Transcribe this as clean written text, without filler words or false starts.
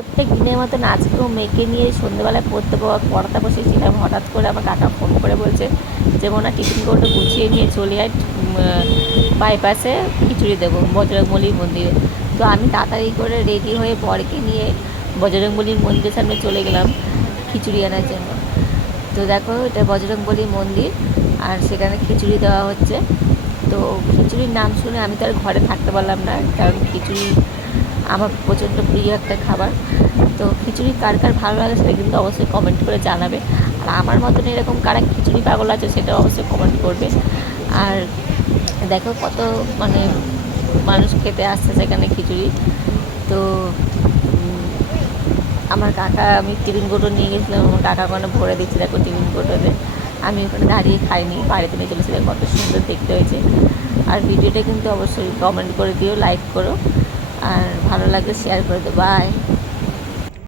প্রত্যেক দিনের মতন আজকেও মেয়েকে নিয়ে সন্ধ্যেবেলায় পড়াতে বসেছিলাম। হঠাৎ করে আমার কাকা ফোন করে বলছে যে মোনা টিফিন কৌটো গুছিয়ে নিয়ে চলে আয়, বাইপাসে খিচুড়ি দেবো বজরংবলী মন্দিরে। তো আমি তাড়াতাড়ি করে রেডি হয়ে বরকে নিয়ে বজরংবলীর মন্দিরের সামনে চলে গেলাম খিচুড়ি আনার জন্য। তো দেখো এটা বজরংবলী মন্দির, আর সেখানে খিচুড়ি দেওয়া হচ্ছে। তো খিচুড়ির নাম শুনে আমি তো আর ঘরে থাকতে পারলাম না, কারণ খিচুড়ি আমার প্রচণ্ড প্রিয় একটা খাবার। তো খিচুড়ি কার কার ভালো লাগে সেটা কিন্তু অবশ্যই কমেন্ট করে জানাবে। আর আমার মতন এরকম কারা খিচুড়ি পাগল আছে সেটা অবশ্যই কমেন্ট করবে। আর দেখো কত মানে মানুষ খেতে আসছে সেখানে খিচুড়ি। তো আমার কাকা, আমি টিফিন কৌটো নিয়ে গেছিলাম, আমার কাকা ওখানে ভরে দিচ্ছি দেখো টিফিন কৌটোতে। আমি ওখানে দাঁড়িয়ে খাইনি, বাড়িতে নিয়ে চলেছি। কত সুন্দর দেখতে হয়েছে। আর ভিডিওটা কিন্তু অবশ্যই কমেন্ট করে দিও, লাইক করো, আর ভালো লাগলে শেয়ার করে দেবো। বাই।